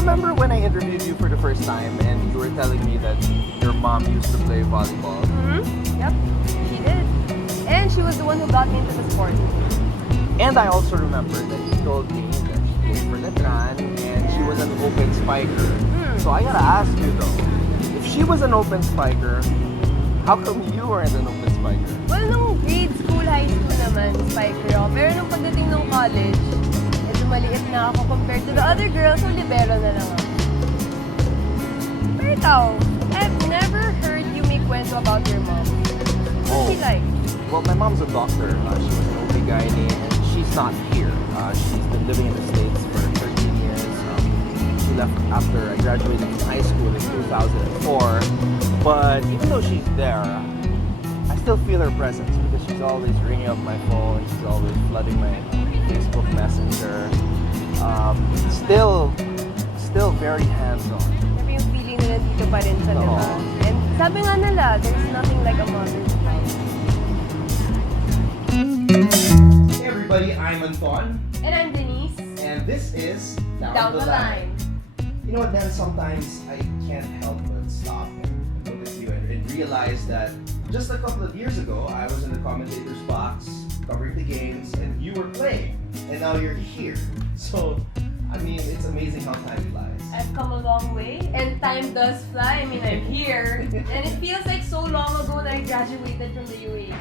remember when I interviewed you for the first time and you were telling me that your mom used to play volleyball? Yep, she did. And she was the one who got me into the sport. And I also remember that you told me that she played for Letran and she was an open spiker. So I gotta ask you though, if she was an open spiker, how come you weren't an open spiker? Well, nung grade school, high school naman, spiker ako. Pero nung pagdating ng college, medyo maliit na ako compared to the other girls, so libero na lang ako. Pero ikaw, I've never heard you make kwento about your mom. What's she like? Well, my mom's a doctor. She was an OB-GYN and she's not here. She's been living in the States for 13 years. She left after I graduated from high school in 2004. But even though she's there, I still feel her presence because she's always ringing up my phone. She's always flooding my Facebook Messenger. Still very hands-on. Sabi yung feeling na nandito pa rin sa diba? And sabi nga nila, there's nothing like a mother's love. Hey everybody, I'm Anton. And I'm Denise. And this is Down the Line. You know what, then sometimes I can't help but stop and look at you and realize that just a couple of years ago, I was in the commentator's box covering the games and you were playing. And now you're here. So, I mean, it's amazing how time flies. I've come a long way, and time does fly. I mean, I'm here. And it feels like so long ago that I graduated from the UAE.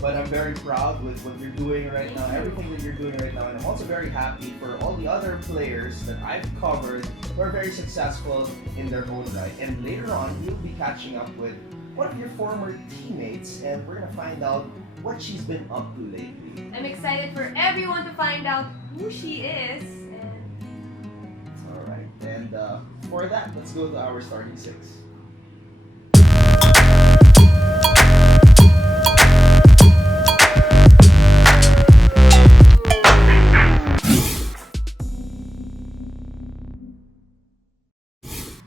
But I'm very proud with what you're doing right now, everything that you're doing right now, and I'm also very happy for all the other players that I've covered who are very successful in their own right. And later on, you'll be catching up with one of your former teammates, and we're gonna find out what she's been up to lately. I'm excited for everyone to find out who she is. All right, and for that, let's go to our starting six.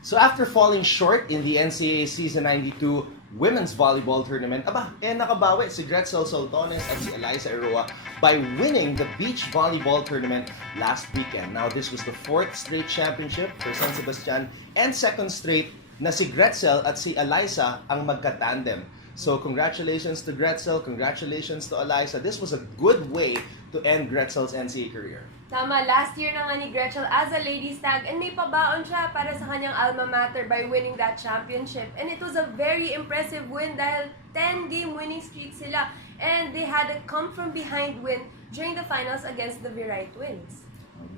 So after falling short in the NCAA Season 92 Women's Volleyball Tournament, nakabawi si Gretzel Soltones at si Eliza Eroa by winning the Beach Volleyball Tournament last weekend. Now, this was the 4th straight championship for San Sebastian and 2nd straight na si Gretzel at si Eliza ang magka-tandem. So congratulations to Gretzel, congratulations to Eliza. This was a good way to end Gretzel's NCAA career. Tama, last year na nga ni Gretchen as a ladies tag and may pabaon siya para sa kanyang alma mater by winning that championship. And it was a very impressive win dahil 10-game winning streak sila. And they had a come-from-behind win during the finals against the Virai Twins.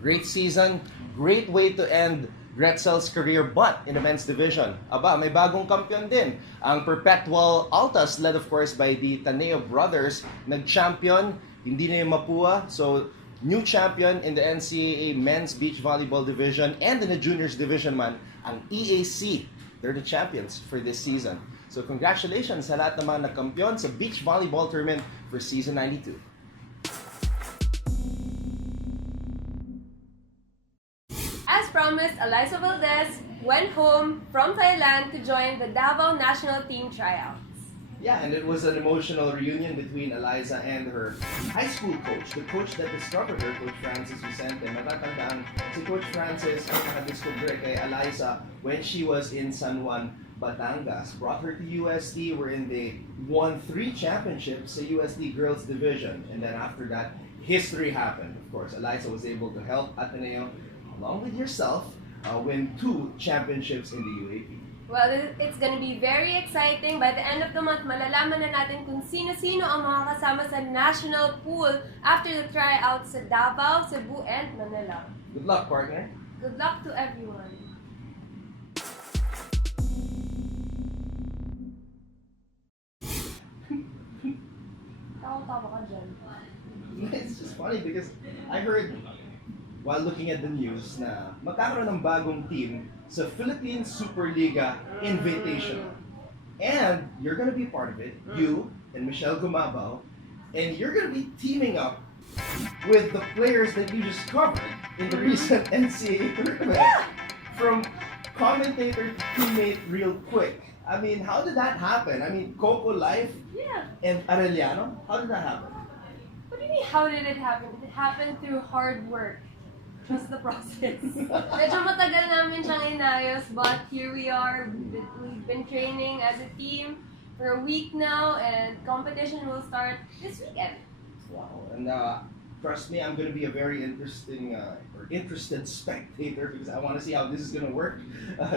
Great season, great way to end Gretzel's career, but in the men's division, may bagong kampiyon din. Ang Perpetual Altas, led of course by the Taneo brothers, nag-champion, hindi na yung Mapua, so new champion in the NCAA Men's Beach Volleyball Division and in the Juniors Division man, ang EAC. They're the champions for this season. So congratulations sa lahat ng mga nagkampiyon sa Beach Volleyball Tournament for Season 92. As promised, Eliza Valdez went home from Thailand to join the Davao National Team tryouts. Yeah, and it was an emotional reunion between Eliza and her high school coach, the coach that discovered her, Coach Francis Vicente. Matatandaan si Coach Francis ang nakadiscover kay Eliza when she was in San Juan, Batangas. Brought her to UST wherein they won 3 championships sa UST Girls Division. And then after that, history happened. Of course, Eliza was able to help Ateneo, along with yourself, win 2 championships in the UAP. Well, it's gonna be very exciting. By the end of the month, malalaman na natin kung sino-sino ang mga kasama sa national pool after the tryouts sa Davao, Cebu, and Manila. Good luck, partner. Good luck to everyone. Tawa-tawa ka dyan. It's just funny because I heard while looking at the news na magkakaroon ng bagong team sa Philippine Superliga Invitational. And you're gonna be part of it, you and Michelle Gumabao, and you're gonna be teaming up with the players that you just covered in the recent NCAA tournament. Yeah. From commentator to teammate real quick. I mean, how did that happen? I mean, Coco Life and Arellano, how did that happen? What do you mean, how did it happen? It happened through hard work. Trust the process. Medyo matagal namin siyang inayos, but here we are. We've been training as a team for a week now, and competition will start this weekend. Wow. And trust me, I'm going to be a very interested spectator because I want to see how this is going to work.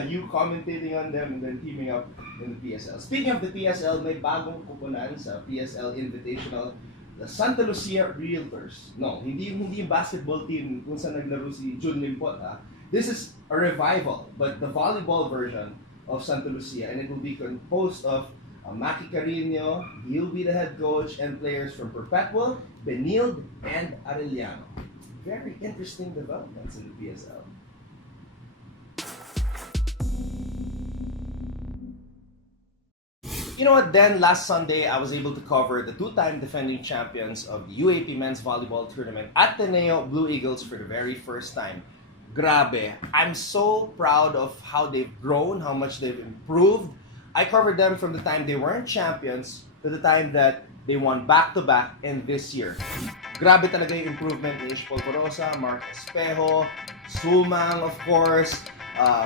You commentating on them and then teaming up in the PSL. Speaking of the PSL, may bagong kupunan sa PSL Invitational, the Santa Lucia Realtors. No, hindi yung basketball team kung saan naglaro si Jun Limpot. This is a revival, but the volleyball version of Santa Lucia, and it will be composed of Maki Carino, he'll be the head coach, and players from Perpetual, Benilde, and Arellano. Very interesting developments in the PSL. You know what, then last Sunday, I was able to cover the two-time defending champions of the UAP Men's Volleyball Tournament, Ateneo Blue Eagles, for the very first time. Grabe, I'm so proud of how they've grown, how much they've improved. I covered them from the time they weren't champions to the time that they won back-to-back and this year. Grabe talaga yung improvement ni Ish Polvorosa, Mark Espejo, Sumang, of course,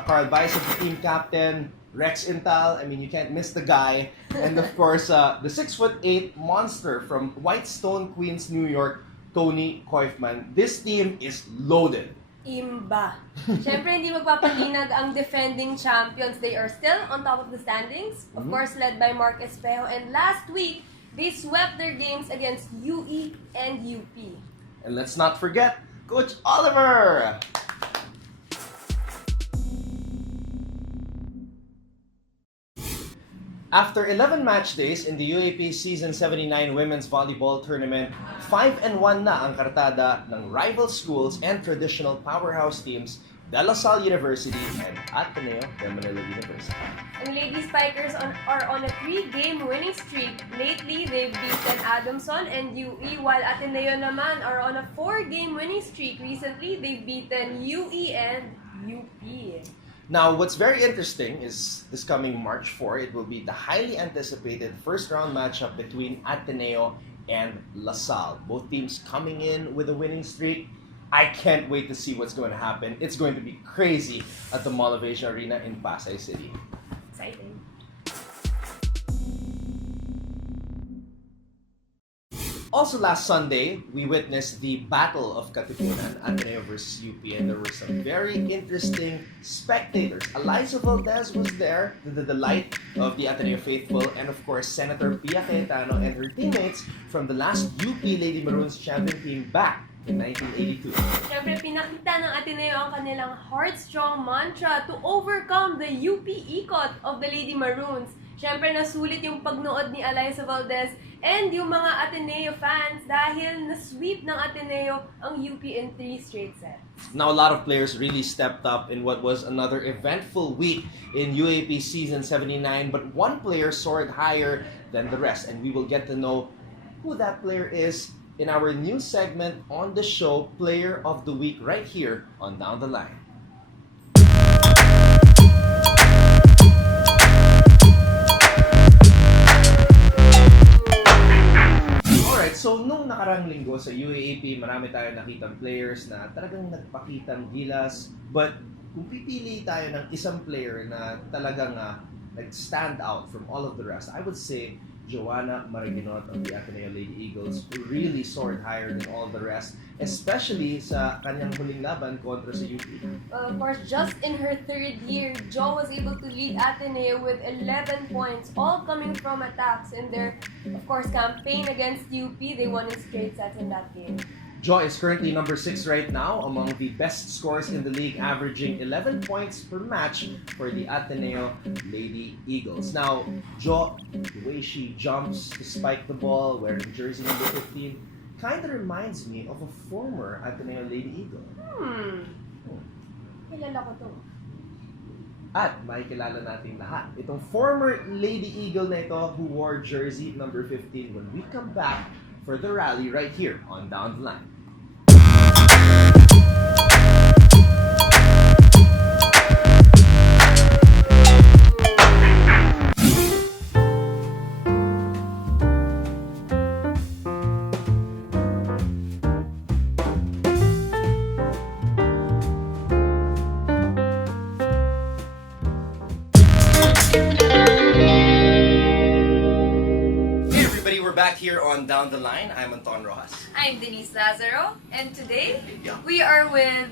Carl Bice, the team captain, Rex Intal, I mean, you can't miss the guy. And of course, the 6'8" monster from Whitestone, Queens, New York, Tony Koifman. This team is loaded. Imba. Siyempre, hindi magpapalinag ang defending champions. They are still on top of the standings. Of course, led by Mark Espejo. And last week, they swept their games against UE and UP. And let's not forget, Coach Oliver! After 11 match days in the UAP Season 79 Women's Volleyball Tournament, 5-1 na ang kartada ng rival schools and traditional powerhouse teams, De La Salle University and Ateneo de Manila University. Ang Lady Spikers are on a 3-game winning streak. Lately, they've beaten Adamson and UE, while Ateneo naman are on a 4-game winning streak. Recently, they've beaten UE and UP. Now, what's very interesting is this coming March 4, it will be the highly anticipated first-round matchup between Ateneo and La Salle. Both teams coming in with a winning streak. I can't wait to see what's going to happen. It's going to be crazy at the Mall of Asia Arena in Pasay City. Exciting. Also last Sunday, we witnessed the Battle of Katipunan, Ateneo versus UP, and there were some very interesting spectators. Eliza Valdez was there, to the delight of the Ateneo faithful, and of course, Senator Pia Cayetano and her teammates from the last UP Lady Maroons champion team back in 1982. Siyempre, pinakita ng Ateneo ang kanilang heart-strong mantra to overcome the UP ikot of the Lady Maroons. Siyempre, nasulit yung pagnood ni Eliza Valdez and yung mga Ateneo fans dahil na-sweep ng Ateneo ang UP in 3 straight sets. Now, a lot of players really stepped up in what was another eventful week in UAP Season 79, but one player soared higher than the rest, and we will get to know who that player is in our new segment on the show, Player of the Week, right here on Down the Line. So, nung nakarang linggo sa UAAP, marami tayong nakitang players na talagang nagpakitang gilas. But kung pipili tayo ng isang player na talagang nag-stand out from all of the rest, I would say Joanna Maraginot of the Ateneo Lady Eagles, who really soared higher than all the rest, especially sa kanyang huling laban kontra sa UP. Well, of course, just in her 3rd year, Jo was able to lead Ateneo with 11 points, all coming from attacks. In their, of course, campaign against UP, they won in straight sets in that game. Jo is currently number 6 right now among the best scorers in the league, averaging 11 points per match for the Ateneo Lady Eagles. Now, Jo, the way she jumps to spike the ball, wearing jersey number 15, kind of reminds me of a former Ateneo Lady Eagle. Kilala ko to. At makikilala natin lahat itong former Lady Eagle na ito who wore jersey number 15 when we come back for the rally right here on Down the Line. here on Down the Line. I'm Anton Rojas. I'm Denise Lazaro, and today Yeah. we are with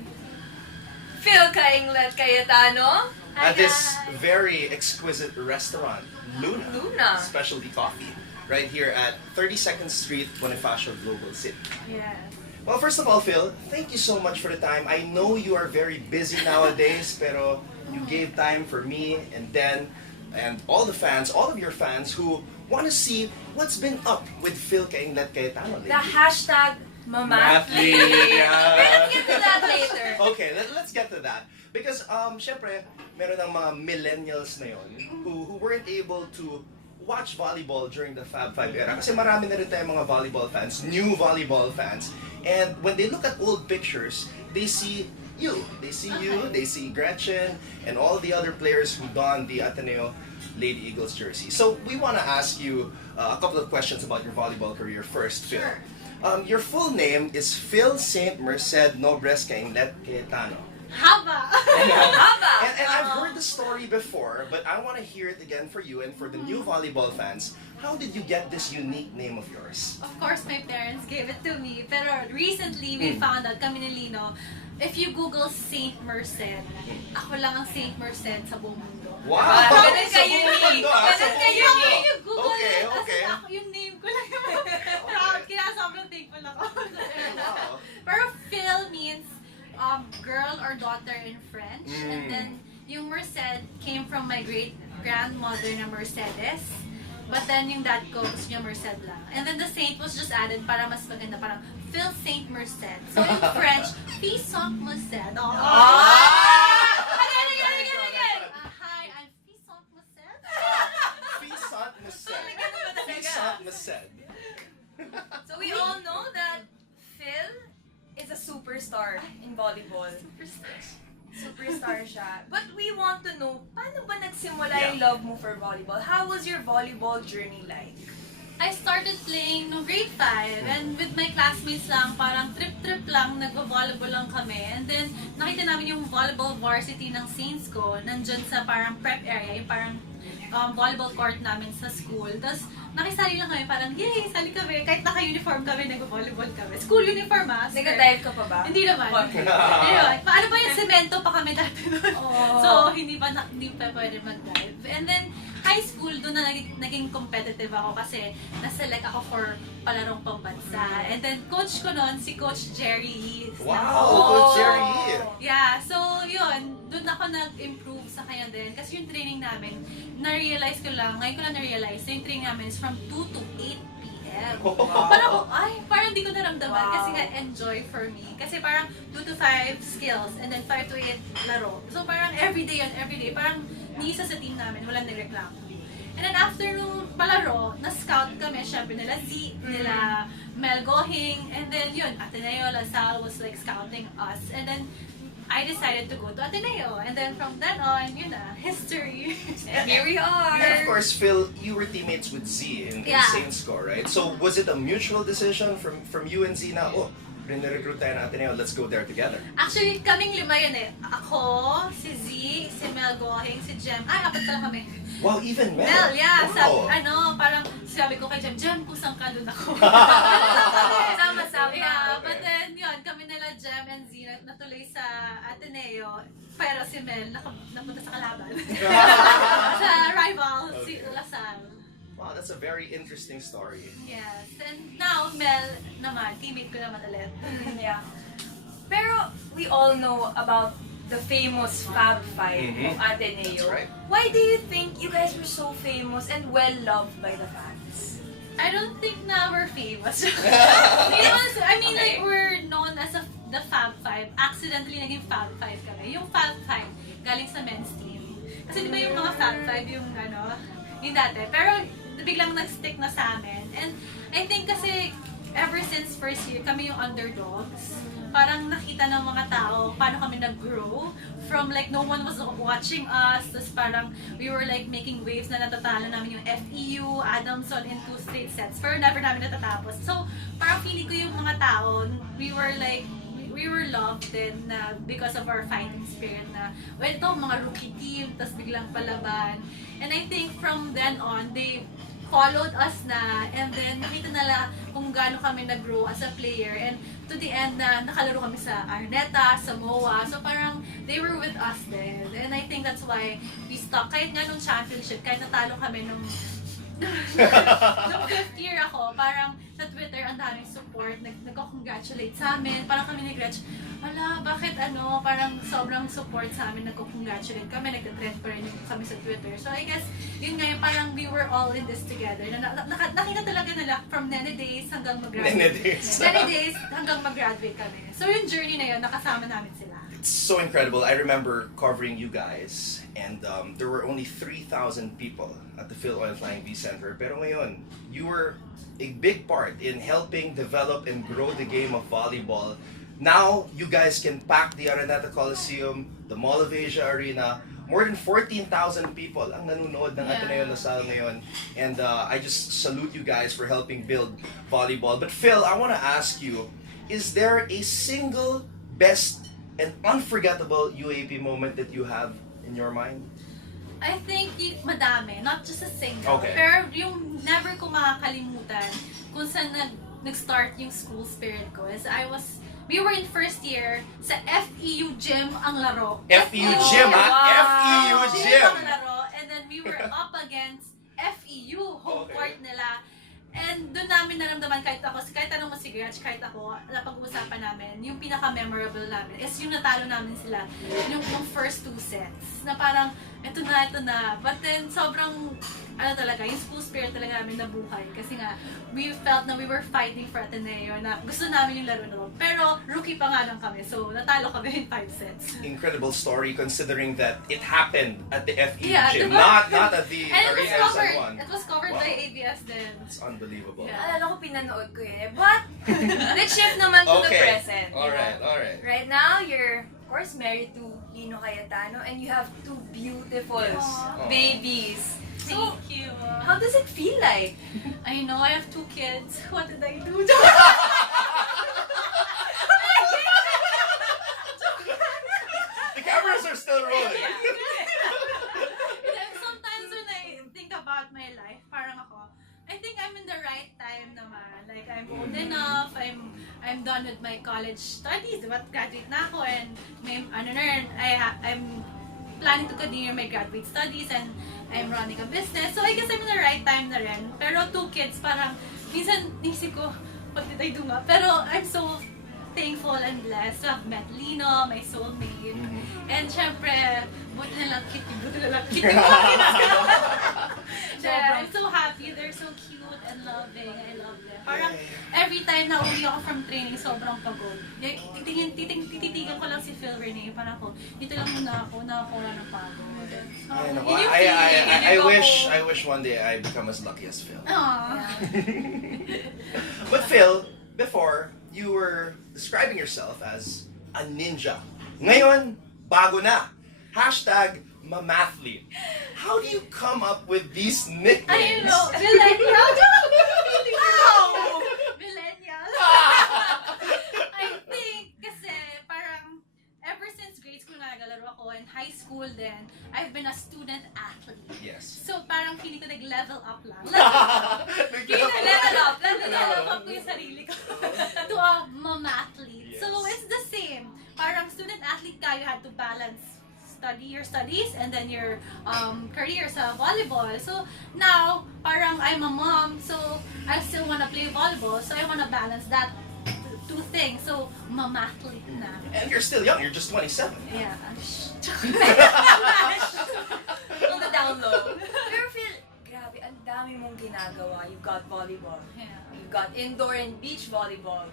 Phil Kainglet Cayetano At this very exquisite restaurant, Luna. Specialty Coffee, right here at 32nd Street, Bonifacio, Global City. Yes. Well, first of all, Phil, thank you so much for the time. I know you are very busy nowadays, pero you gave time for me and Den and all the fans, all of your fans who want to see what's been up with Phil Kainglet Cayetano lately. The hashtag Mamatli. Yeah. Let's get to that later. Okay, let's get to that. Because, syempre, meron ng mga millennials na yun who weren't able to watch volleyball during the Fab 5 era. Kasi marami na rin tayong mga volleyball fans, new volleyball fans. And when they look at old pictures, they see you. They see you, they see Gretchen, and all the other players who don the Ateneo Lady Eagles jersey. So we want to ask you a couple of questions about your volleyball career first, Phil. Sure. Your full name is Phil St. Merced Nobres Kainglet Cayetano. Haba! Haba! And I've heard the story before, but I want to hear it again for you and for the new volleyball fans. How did you get this unique name of yours? Of course, my parents gave it to me. Pero recently, we found out, kami ni Lino, if you Google Saint Merced, ako lang ang Saint Merced sa buong mundo. Wow! Ganun Sa ka buong unique. mundo, ah, sa Ganun ka buong unique. mundo. When you Google Okay, it, okay. as in ako, yung name ko lang yung proud. Kaya sobrang thankful ako. Wow. Pero Phil means girl or daughter in French. And then, yung Merced came from my great-grandmother na Mercedes. But then, yung dad ko, gusto niya Merced lang. And then, the Saint was just added para mas maganda. Parang, Phil Saint Merced. So, in French, Fils Saint Merced. Oh. Again. Hi, I'm Fils Saint Merced. Fisant Merced. Fisant Merced. So we all know that Phil is a superstar in volleyball. Superstar siya. But we want to know, paano ba nagsimula yung love mo for volleyball? How was your volleyball journey like? I started playing no grade 5 and with my classmates lang, parang trip-trip lang, nagvo-volleyball lang kami. And then, nakita namin yung volleyball varsity ng Saints ko, nandyan sa parang prep area, yung parang volleyball court namin sa school. Tapos, nakisali lang kami, parang, yay, sali kami. Kahit naka-uniform kami, nag-volleyball kami. School uniform, ah. Nag-dive ka pa ba? Hindi naman. Hindi naman. Paano ba yung semento pa kami dati doon? Oh. So, hindi pa pwede mag-dive. And then, high school, doon na naging competitive ako kasi na-select ako for palarong pambansa. And then, coach ko noon, si Coach Jerry. Wow! Coach Jerry! Yeah, so yun, doon ako nag-improve sa kanya din. Kasi yung training namin, na-realize ko lang, ngayon ko lang na-realize, so yung training namin is from 2 to 8 p.m. Parang di ko naramdaman kasi nga enjoy for me. Kasi parang 2 to 5 skills and then 5 to 8 laro. So parang everyday yun, everyday. Parang ni isa sa team namin, walang nagreklamo. And then after nung palaro, na-scout kami, syempre nila Z, nila Mel Gohing, and then yun, Ateneo, LaSalle was like scouting us. And then I decided to go to Ateneo. And then from then on, yun na, history. And here we are. And of course, Phil, you were teammates with Z in Saints Co, right? So was it a mutual decision from you and Z na, rin-recruit tayo ng Ateneo, let's go there together? Actually, kaming lima yun eh. Ako, si Z, si Mel Gohing, si Jem. Apat pala kami. Wow, even Mel? Mel, yeah. Wow. Parang sabi ko kay Jem, kusang ka doon ako. Sama-sama. Yeah, but then yun, kami nila Jem and Z natuloy sa Ateneo. Pero si Mel, napunta sa kalaban. Sa rival, si LaSalle. Wow, that's a very interesting story. Yes. And now, Mel naman, teammate ko naman ulit. Yeah. Pero we all know about the famous Fab Five of Ateneo. That's right. Why do you think you guys were so famous and well-loved by the fans? I don't think na we're famous. I mean, like, we're known as the Fab Five. Accidentally, naging Fab Five kami. Yung Fab Five, galing sa men's team. Kasi di ba yung mga Fab Five, yung dati. Pero, biglang nag-stick na sa amin. And I think kasi, ever since first year, kami yung underdogs. Parang nakita ng mga tao paano kami nag-grow. From like, no one was watching us. Tapos parang, we were like making waves na natatalo namin yung FEU, Adamson in 2 straight sets. Pero never namin natatapos. So, parang feeling ko yung mga tao, we were loved din na because of our fighting spirit na, ito, mga rookie team, tapos biglang palaban. And I think from then on, followed us na, and then nakita nila kung gaano kami nag-grow as a player, and to the end na nakalaro kami sa Araneta, sa MOA, so parang they were with us then, and I think that's why we stuck. Kahit nga nung championship, kahit natalo kami nung nung 5th year ako, parang sa Twitter, ang daming support, nagko-congratulate sa amin, parang kami ni Gretch, ala, bakit parang sobrang support sa amin, nagko-congratulate kami, nagka-trend pa rin kami sa Twitter. So I guess, yun nga yung parang we were all in this together. Nakita talaga nila from Nene days hanggang mag-graduate. Nene days hanggang mag-graduate kami. So yung journey na yun, nakasama namin sila. It's so incredible. I remember covering you guys, and there were only 3,000 people at the Phil Oil Flying V Center. Pero ngayon, you were a big part in helping develop and grow the game of volleyball. Now, you guys can pack the Araneta Coliseum, the Mall of Asia Arena. More than 14,000 people ang nanonood ng Ateneo Lasal ngayon. And I just salute you guys for helping build volleyball. But Phil, I want to ask you, is there a single best and unforgettable UAP moment that you have in your mind? I think madami, not just a single. Okay. Pero yung never ko makakalimutan kung saan nag-start yung school spirit ko is we were in first year sa FEU gym ang laro. FEU gym, ha? Wow. FEU gym! Ang laro, and then we were up against FEU, home court nila. And doon namin naramdaman, kahit tanong mo si Gretch, kahit ako, napag-uusapan namin, yung pinaka-memorable namin is yung natalo namin sila, yung first 2 sets, na parang, ito na. But then, sobrang, talaga, yung school spirit talaga namin nabuhay. Kasi nga, we felt na we were fighting for Ateneo, na gusto namin yung laro na ron. Pero, rookie pa nga lang kami, so natalo kami in 5 sets. Incredible story considering that it happened at the FE gym, diba? not at the And arena in San Juan. it was covered Wow. by ABS then. It's unbelievable. Yeah. Alala ko, pinanood ko yun eh. But, let's shift naman to the present. Alright. Right now, you're, of course, married to Lino Cayetano, and you have 2 beautiful Aww. babies. So, Thank you. how does it feel like? I know, I have 2 kids. What did I do? The cameras are still rolling. Sometimes when I think about my life, parang ako, I think I'm in the right time naman. Like, I'm old enough, I'm done with my college studies, diba? Graduate na ako, and I'm planning to continue my graduate studies, and I'm running a business. So I guess I'm in the right time na rin. Pero 2 kids, parang, minsan, nisip ko, what did I do nga? Pero I'm so thankful and blessed to have met Lino, my soulmate. And syempre, buti na lang kitty mo. I'm so happy. They're so cute and loving. I love them. Parang every time na uwi ako from training, sobrang pagod. Tititigan ko lang si Phil Renee. Parang ako, dito lang muna ako, nakakuha ng pagod. So, I wish one day I become as lucky as Phil. Aww. But Phil, before, you were describing yourself as a ninja. Ngayon, bago na. Hashtag mamathlete. How do you come up with these nicknames? I know. Millennial. Millennial. I think kasi parang ever since grade school na naglalaro ako and high school then, I've been a student athlete. Yes. So parang feeling ko nag-level up lang. Level up ko yung sarili ko to a mamathlete. Yes. So it's the same. Parang student athlete ka, you had to balance your studies and then your career sa volleyball. So now, parang I'm a mom, so I still wanna play volleyball, so I wanna balance that 2 things. So, mamathlete na. And you're still young, you're just 27. Yeah. On the down low. Pero Phil, grabe, ang dami mong ginagawa. You've got volleyball. Yeah. You've got indoor and beach volleyball.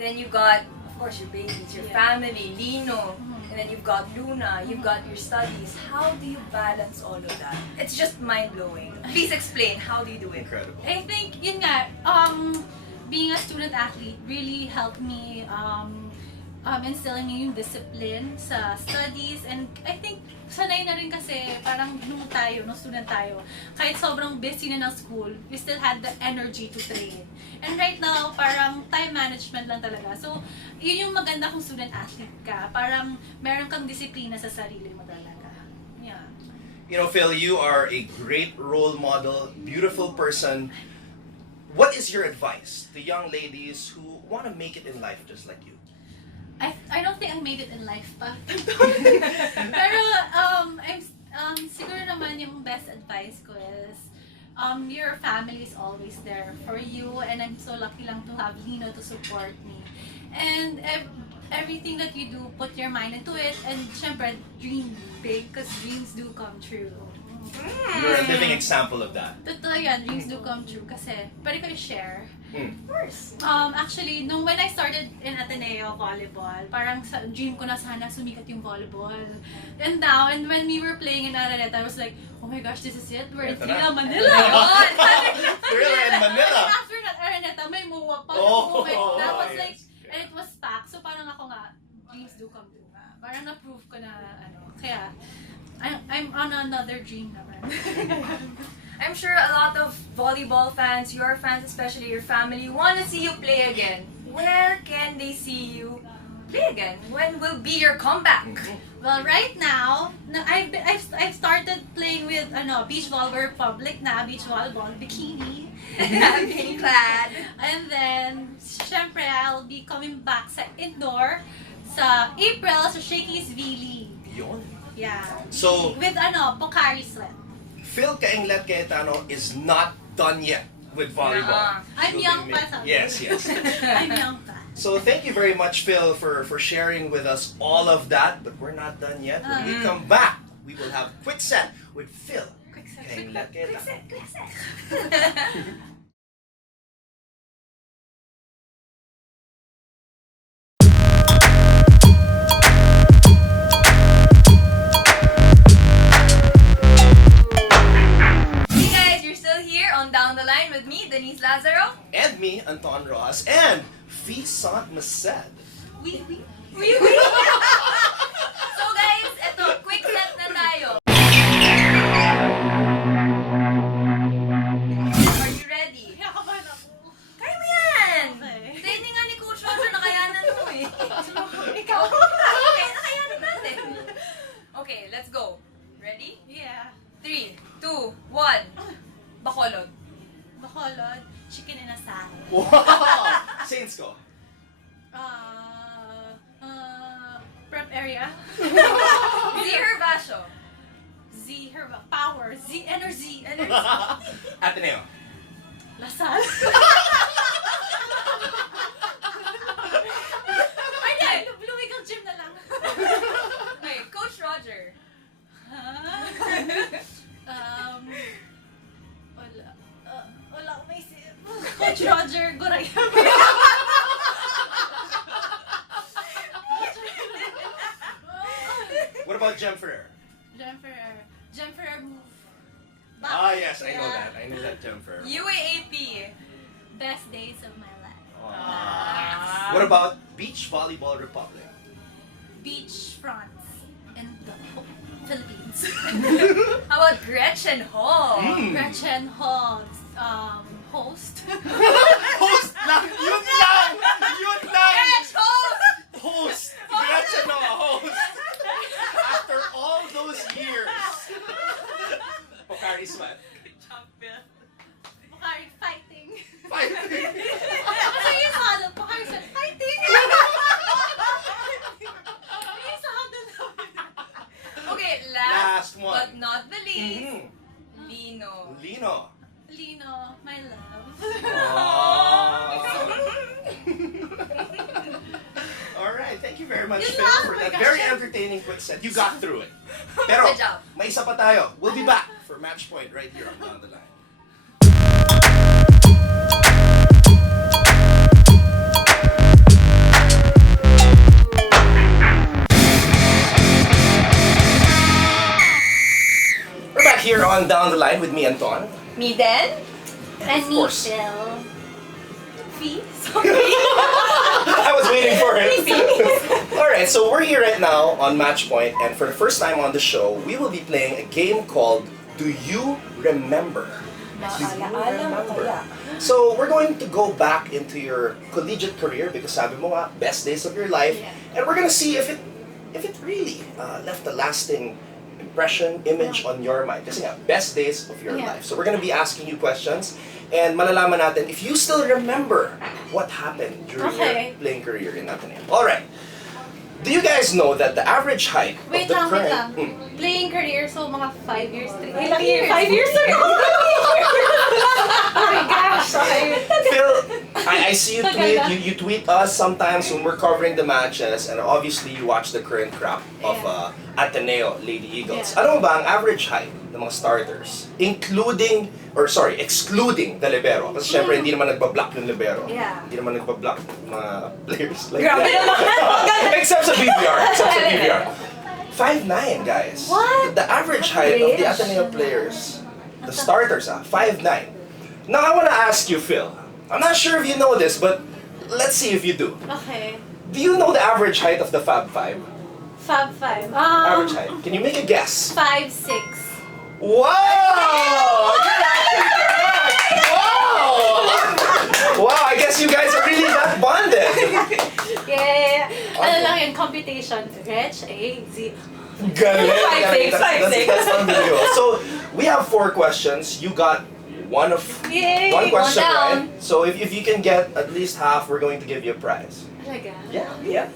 Then you got, of course, your babies, your Yeah. family, Lino. And then you've got Luna, you've got your studies. How do you balance all of that? It's just mind-blowing. Please explain, how do you do it? Incredible. I think, yun nga, being a student athlete really helped me instilling me yung discipline sa studies, and I think sanay na rin kasi parang nung student tayo, kahit sobrang busy na ng school, we still had the energy to train. And right now, parang time management lang talaga. So, yun yung maganda kung student athlete ka. Parang meron kang disiplina sa sarili mo talaga. Yeah. You know, Phil, you are a great role model, beautiful person. What is your advice to young ladies who want to make it in life just like you? I don't think I made it in life pa. Pero siguro naman yung best advice ko is your family is always there for you, and I'm so lucky lang to have Lino to support me. And everything that you do, put your mind into it, and syempre dream big because dreams do come true. You're a living example of that. Totoo yan, dreams do come true kasi pwede ko i-share. Mm. Of course. Actually, when I started in Ateneo volleyball, parang sa dream ko na sana sumikat yung volleyball. And now, and when we were playing in Araneta, I was like, oh my gosh, this is it. We're in Ito na. Manila. Thrilla in Manila. And after that, Araneta, may MOA pa. Oh, That was yes. like, and it was packed. So parang ako nga, dreams do come true nga. Parang na-prove ko na, kaya, I'm on another dream naman. I'm sure a lot of volleyball fans, your fans, especially your family, want to see you play again. Where can they see you play again? When will be your comeback? Well, right now, I've started playing with beach volleyball public na, beach volleyball, bikini. Being clad. And then, syempre, I'll be coming back sa indoor sa April sa Shakey's V-League. Yun. Yeah. So, With Pocari Sweat. Phil Cainglet Cayetano is not done yet with volleyball. I'm So young they pa. may- sabi. Yes, yes. I'm young pa. So thank you very much, Phil, for sharing with us all of that. But we're not done yet. When we come back, we will have Quick Set with Phil Cainglet Cayetano. Hey guys, you're still here on Down the Line with me, Denise Lazaro. And me, Anton Rojas, and Fee Sant Mased. We. So guys, eto, quick set na tayo. Are you ready? Kinakabahan ako. Kaya mo yan! Okay. Training nga ni Coach Roger, nakayanan mo eh. Ikaw. Okay, nakayanan natin. Okay, let's go. Ready? Yeah. 3, 2, 1. Bacolod. Bacolod, chicken in a salad. Wow! Saints ko. Prep area. Z Herbacio. Z, her power. Z, energy. Ateneo. Lasal. Ay, di. Blooming gym na lang. Okay, Coach Roger. Wala akong maisip. Coach Roger Gurayam. What about Jem Ferrer? Jem Ferrer move. Back. Ah, yes, I know Yeah. that. I know that Jem Ferrer. UAAP. Best days of my life. Ah. What about Beach Volleyball Republic? Beach France in the Philippines. How about Gretchen Hall? Gretchen Hall, host. Host lang! Yun lang! Yun lang! Gretch host! Host! Gretchen na host! After all those years. Pocari Sweat. Pocari fighting. Fighting! Kasi yung sa hadal, Pocari Sweat fighting. Yung sa hadal namin. Okay, Last one. but not the least, Mhm. Lino. Lino. Lino, my love. Alright, thank you very much, Yun Phil, lang, for oh my that gosh. very entertaining quick set. You got through it. Pero, Good job. may isa pa tayo. We'll be back for Match Point right here on Down the Line. We're back here on Down the Line with me, Anton. Me then? And Of course. Phil. Fee? I was waiting for it. Alright, so we're here right now on Match Point, and for the first time on the show, we will be playing a game called Do You Remember? Do you remember? So we're going to go back into your collegiate career because sabi mo nga, best days of your life, Yeah. and we're gonna see if it really left a lasting impression, image on your mind? Kasi nga, best days of your Yeah. life. So we're gonna be asking you questions and malalaman natin if you still remember what happened during Okay. your playing career in Ateneo. Alright. Do you guys know that the average height Wait of the lang, wait current... lang. Mm. Playing career, so mga 5 years, 3 Ilang years? 5 years ago! Oh my gosh! Okay. Phil, I see you Tagal tweet. na. You tweet us sometimes when we're covering the matches, and obviously you watch the current crop of Ateneo Lady Eagles. Yeah. Ano ba ang average height ng mga starters, excluding the libero? Kasi syempre hindi naman nagbablock yung libero. Yeah. Hindi naman nagbablock mga players like Grabe that. Except sa BBR. Except sa BBR. 5'9", guys. What? The average height of the Average? Ateneo players, the starters, 5'9". Now I want to ask you, Phil. I'm not sure if you know this, but let's see if you do. Okay. Do you know the average height of the Fab Five? Fab 5. Average height. Can you make a guess? 5'6". Wow! You're actually correct! Wow! Wow, I guess you guys are really that bonded. Yeah. Ano Okay. lang yun, computation. Rich, A, Z. Galing. 5'6", That's unbelievable. So, we have 4 questions. You got one Yay! question one down. right. So, if you can get at least half, we're going to give you a prize. Talaga? Yeah.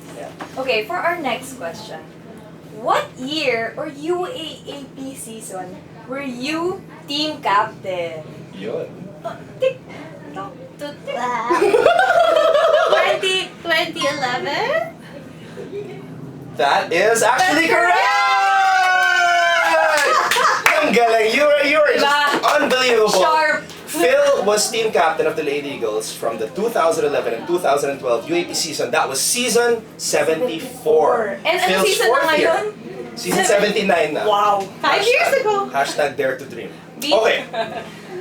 Okay, for our next question. What year or UAAP season were you team captain? Yun. Tick. 2011? That is actually correct! Ang galing. You are just Diba? unbelievable. Sharp. Phil was team captain of the Lady Eagles from the 2011 and 2012 UAP season. That was season 74. And ano Phil's season na 4th year. ngayon? Season 79 na. Wow. 5 years ago. Hashtag Dare to Dream. Beat. Okay.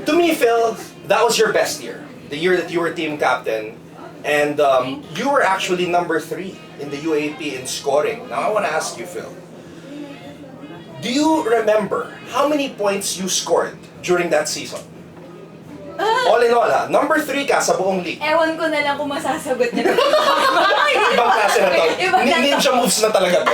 To me, Phil, that was your best year. The year that you were team captain. And you were actually number 3 in the UAP in scoring. Now, I want to ask you, Phil. Do you remember how many points you scored during that season? All in all, number 3 ka sa buong league. Ewan ko na lang kung masasagot niya. Ibang klase na to. Ibang klase. Ninja moves na talaga to.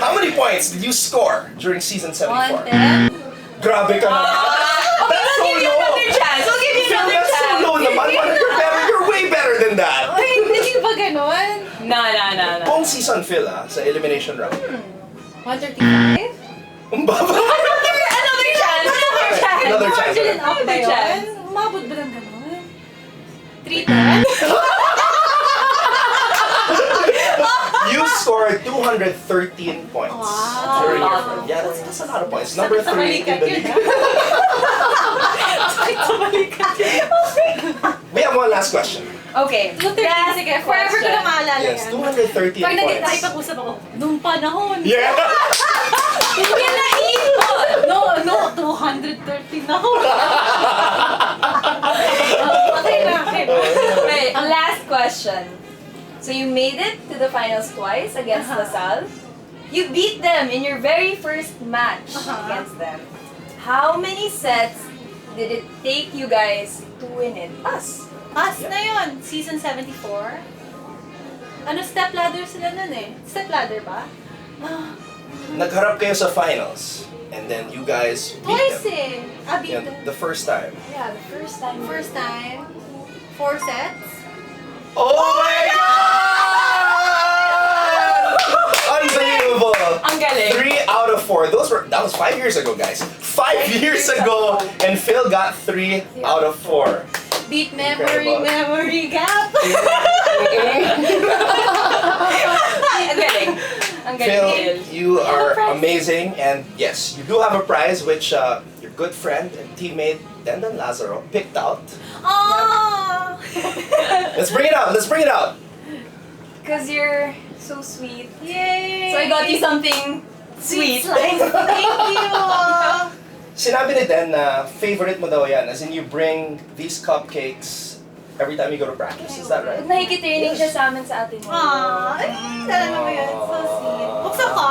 How many points did you score during season 74? 110? Grabe ka na. Okay, That's we'll so give you low. another chance. We'll give you Phil, another that's so chance. low naman. You're way better than that. Uy, hindi ba ganun? No. Buong season, Phil, sa elimination round. 135? Ang baba. Another chance. Another chance. Margin up ba Another yun? chance. Umabot ba ng ganun? 310? You scored 213 points Wow. during your first. Yeah, that's a lot of points. Number 3 in the league. We have one last question. Okay. Sige, forever ko na maalala Yes, yan. 213 Pag points. nakipag-usap ako, nung panahon. Yeah. Hindi na naipon! No, 213 ako. Okay na. Wait, last question. So you made it to the finals twice against LaSalle. You beat them in your very first match against them. How many sets did it take you guys to win it? Us. Us na yun, season 74. Ano, step ladder sila nun eh. Step ladder ba? Nagharap kayo sa finals. And then you guys beat Twice them. eh. Beat Yeah, them. the first time. Yeah, the first time. First time, 4 sets. Oh my God! Unbelievable! Ang galing. 3 out of 4. That was 5 years ago, guys. 5 years ago, and Phil got 3 out of 4. Beat Incredible. memory gap. Ang galing. Ang galing. Phil, you have a are prize. amazing, and yes, you do have a prize which your good friend and teammate Dendan Lazaro picked out. Oh! Let's bring it out. Let's bring it out. Because you're so sweet. Yay! So I got you something sweet. Slice. Thank you! Sinabi ni Den na favorite mo daw yan, as in you bring these cupcakes every time you go to practice. Is that right? Nakikitraining siya sa amin sa atin. Aww, ay, talaga ba yan? So sweet. Buksan ko?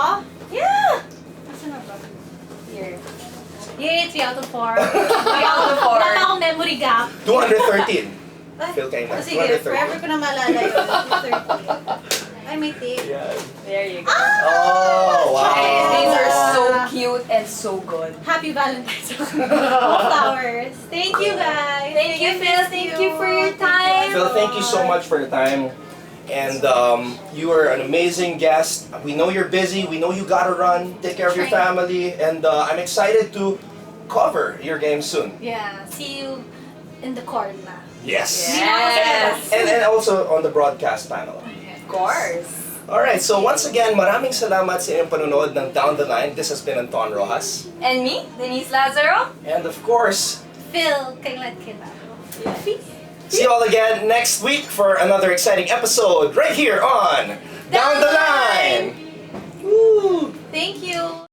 Yeah! Asan na ba? Here. Yay, 3 out of 4. 3 out of 4. Wala na akong memory gap. 213. Ay, Phil kayo na. sige, 213. forever ko na maalala yun. 230. Ay, may tape. Yeah. There you go. Oh, wow. These so good. Happy Valentine's Day. Flowers. Thank you, guys. Thank you, Phil. Thank you for your time. Phil, thank you so much for your time. And you are an amazing guest. We know you're busy. We know you gotta run, take care of your family. And I'm excited to cover your game soon. Yeah. See you in the court na. Yes. Yes. And also on the broadcast panel. Of course. Alright, so once again, maraming salamat sa inyong panonood ng Down the Line. This has been Anton Rojas. And me, Denise Lazaro. And of course, Phil, kailan kita? see you all again next week for another exciting episode right here on Down the Line! Woo! Thank you.